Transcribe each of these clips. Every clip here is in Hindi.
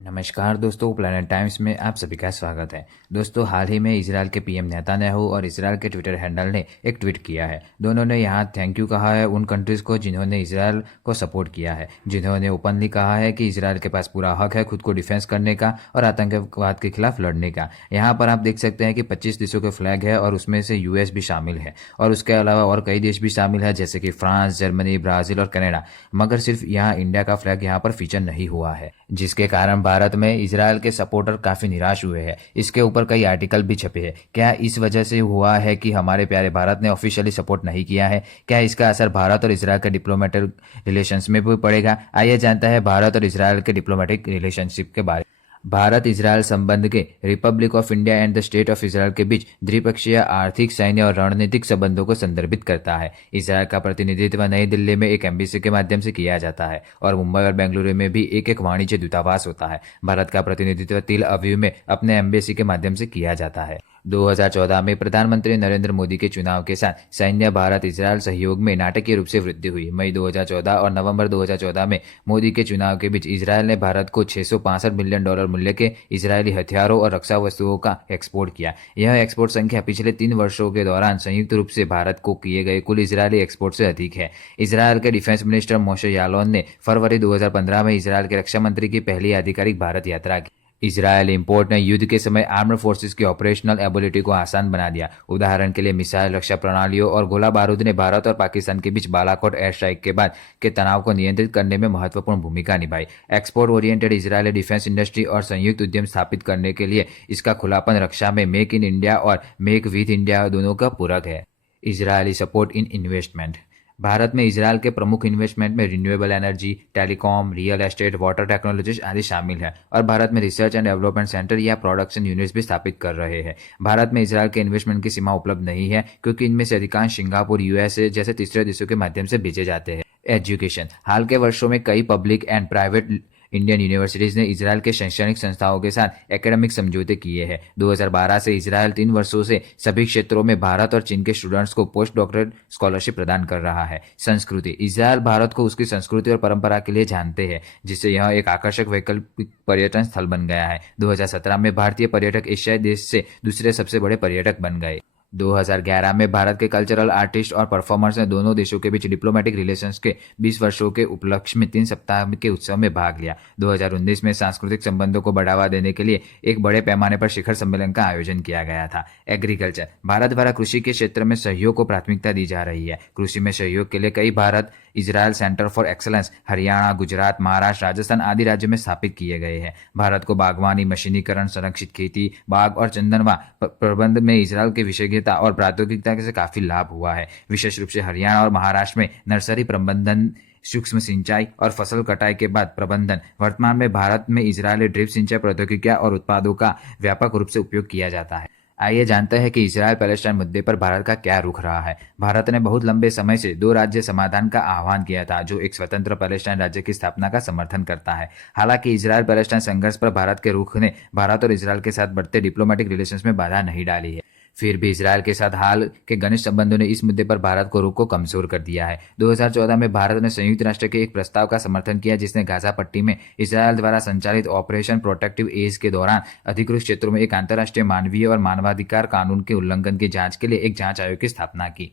नमस्कार दोस्तों, प्लैनेट टाइम्स में आप सभी का स्वागत है। दोस्तों, हाल ही में इजरायल के पीएम नेतन्याहू और इजरायल के ट्विटर हैंडल ने एक ट्वीट किया है। दोनों ने यहाँ थैंक यू कहा है उन कंट्रीज को जिन्होंने इजरायल को सपोर्ट किया है, जिन्होंने ओपनली कहा है कि इजरायल के पास पूरा हक है खुद को डिफेंस करने का और आतंकवाद के खिलाफ लड़ने का। यहाँ पर आप देख सकते हैं कि 25 देशों के फ्लैग है और उसमें से यूएस भी शामिल है और उसके अलावा और कई देश भी शामिल है जैसे कि फ्रांस, जर्मनी, ब्राज़ील और कनाडा। मगर सिर्फ यहाँ इंडिया का फ्लैग यहाँ पर फीचर नहीं हुआ है, जिसके कारण भारत में इजरायल के सपोर्टर काफी निराश हुए हैं। इसके ऊपर कई आर्टिकल भी छपे हैं। क्या इस वजह से हुआ है कि हमारे प्यारे भारत ने ऑफिशियली सपोर्ट नहीं किया है? क्या इसका असर भारत और इजरायल के डिप्लोमेटिक रिलेशंस में भी पड़ेगा? आइए जानता है भारत और इजरायल के डिप्लोमेटिक रिलेशनशिप के बारे में। भारत इजरायल संबंध के Republic of India and the state of Israel के बीच द्विपक्षीय आर्थिक, सैन्य और रणनीतिक संबंधों को संदर्भित करता है। इजरायल का प्रतिनिधित्व नई दिल्ली में एक एम्बेसी के माध्यम से किया जाता है और मुंबई और बेंगलुरु में भी एक एक वाणिज्य दूतावास होता है। भारत का प्रतिनिधित्व तिल अवीव में अपने एम्बेसी के माध्यम से किया जाता है। 2014 में प्रधानमंत्री नरेंद्र मोदी के चुनाव के साथ सैन्य भारत इजरायल सहयोग में नाटकीय रूप से वृद्धि हुई। मई 2014 और नवंबर 2014 में मोदी के चुनाव के बीच इजरायल ने भारत को $665 मिलियन मूल्य के इजरायली हथियारों और रक्षा वस्तुओं का एक्सपोर्ट किया। यह एक्सपोर्ट संख्या पिछले 3 वर्षों के दौरान संयुक्त रूप से भारत को किए गए कुल इजरायली एक्सपोर्ट से अधिक है। इजरायल के डिफेंस मिनिस्टर मोशे यालोन ने फरवरी 2015 में इजरायल के रक्षा मंत्री की पहली आधिकारिक भारत यात्रा की। इजरायल इंपोर्ट ने युद्ध के समय आर्म्ड फोर्सेस की ऑपरेशनल एबिलिटी को आसान बना दिया। उदाहरण के लिए मिसाइल रक्षा प्रणालियों और गोला बारूद ने भारत और पाकिस्तान के बीच बालाकोट एयर स्ट्राइक के बाद के तनाव को नियंत्रित करने में महत्वपूर्ण भूमिका निभाई। Export oriented Israeli defence industry और संयुक्त उद्यम स्थापित करने के लिए इसका खुलापन रक्षा में मेक इन इंडिया और मेक विथ इंडिया दोनों का पूरक है। Israeli support in investment. Bharat में इजरायल के प्रमुख इन्वेस्टमेंट में renewable energy, telecom, real estate, water technologies आदि शामिल है और भारत में रिसर्च एंड डेवलपमेंट सेंटर या प्रोडक्शन यूनिट्स भी स्थापित कर रहे हैं। भारत में इजरायल के इन्वेस्टमेंट की सीमा उपलब्ध नहीं है क्योंकि इनमें से अधिकांश सिंगापुर, यूएसए जैसे तीसरे देशों के माध्यम से भेजे जाते हैं। एजुकेशन। हाल के वर्षों में कई public and private Indian universities ने इजरायल के शैक्षणिक संस्थाओं के साथ एकेडमिक समझौते किए हैं। 2012 से इजरायल 3 वर्षों से सभी क्षेत्रों में भारत और चीन के स्टूडेंट्स को पोस्ट डॉक्टरेट स्कॉलरशिप प्रदान कर रहा है। संस्कृति। इजरायल भारत को उसकी संस्कृति और परंपरा के लिए जानते हैं, जिससे यह एक आकर्षक वैकल्पिक पर्यटन स्थल बन गया है। 2017 में भारतीय पर्यटक एशियाई देश से दूसरे सबसे बड़े पर्यटक बन गए। 2011 में भारत के कल्चरल आर्टिस्ट और परफॉर्मर्स ने दोनों देशों के बीच डिप्लोमेटिक रिलेशंस के 20 वर्षों के उपलक्ष्य में 3 सप्ताह के उत्सव में भाग लिया। 2019 में सांस्कृतिक संबंधों को बढ़ावा देने के लिए एक बड़े पैमाने पर शिखर सम्मेलन का आयोजन किया गया था। एग्रीकल्चर। भारत द्वारा कृषि के क्षेत्र में सहयोग को प्राथमिकता दी जा रही है। कृषि में सहयोग के लिए कई Bharat Israel centre for excellence Haryana, Gujarat, Maharashtra, Rajasthan आदि राज्यों में स्थापित किए गए हैं। भारत को बागवानी, मशीनीकरण, संरक्षित खेती, बाग और चंदनवा प्रबंध में इजरायल के विशेषज्ञता और प्रौद्योगिकता से काफी लाभ हुआ है। विशेष रूप से हरियाणा और महाराष्ट्र में नर्सरी प्रबंधन, सूक्ष्म सिंचाई और फसल कटाई के बाद प्रबंधन। वर्तमान में भारत में इजरायली ड्रिप सिंचाई प्रौद्योगिकियां और उत्पादों का व्यापक रूप से उपयोग किया जाता है। आइए जानते हैं कि इजरायल पैलेस्टाइन मुद्दे पर भारत का क्या रुख रहा है। भारत ने बहुत लंबे समय से 2 राज्य समाधान का आह्वान किया था, जो एक स्वतंत्र पैलेस्टाइन राज्य की स्थापना का समर्थन करता है। हालांकि इजरायल पैलेस्टाइन संघर्ष पर भारत के रुख ने भारत और इजरायल के साथ बढ़ते डिप्लोमेटिक रिलेशंस में बाधा नहीं डाली है। फिर भी इजरायल के साथ हाल के घनिष्ठ संबंधों ने इस मुद्दे पर भारत को रुख को कमजोर कर दिया है। 2014 में भारत ने संयुक्त राष्ट्र के एक प्रस्ताव का समर्थन किया जिसने गाजा पट्टी में इजरायल द्वारा संचालित ऑपरेशन प्रोटेक्टिव एज के दौरान अधिकृत क्षेत्रों में एक अंतर्राष्ट्रीय मानवीय और मानवाधिकार कानून के उल्लंघन की जांच के लिए एक जांच आयोग की स्थापना की।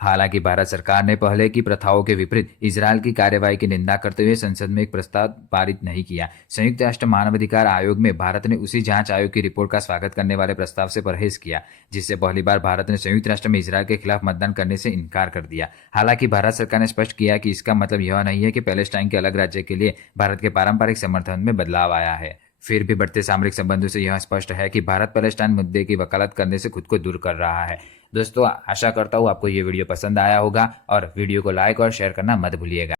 हालांकि भारत सरकार ने पहले की प्रथाओं के विपरीत इजरायल की कार्रवाई की निंदा करते हुए संसद में एक प्रस्ताव पारित नहीं किया। संयुक्त राष्ट्र मानवाधिकार आयोग में भारत ने उसी जांच आयोग की रिपोर्ट का स्वागत करने वाले प्रस्ताव से परहेज किया, जिससे पहली बार भारत ने संयुक्त राष्ट्र में इजरायल के खिलाफ मतदान करने से इनकार कर दिया। हालांकि भारत सरकार ने स्पष्ट किया कि इसका मतलब यह नहीं है कि पैलेस्टाइन के अलग राज्य के लिए भारत के पारंपरिक समर्थन में बदलाव आया है। फिर भी बढ़ते सामरिक संबंधों से यह स्पष्ट है कि भारत पैलेस्टाइन मुद्दे की वकालत करने से खुद को दूर कर रहा है। दोस्तों, आशा करता हूँ आपको ये वीडियो पसंद आया होगा और वीडियो को लाइक और शेयर करना मत भूलिएगा।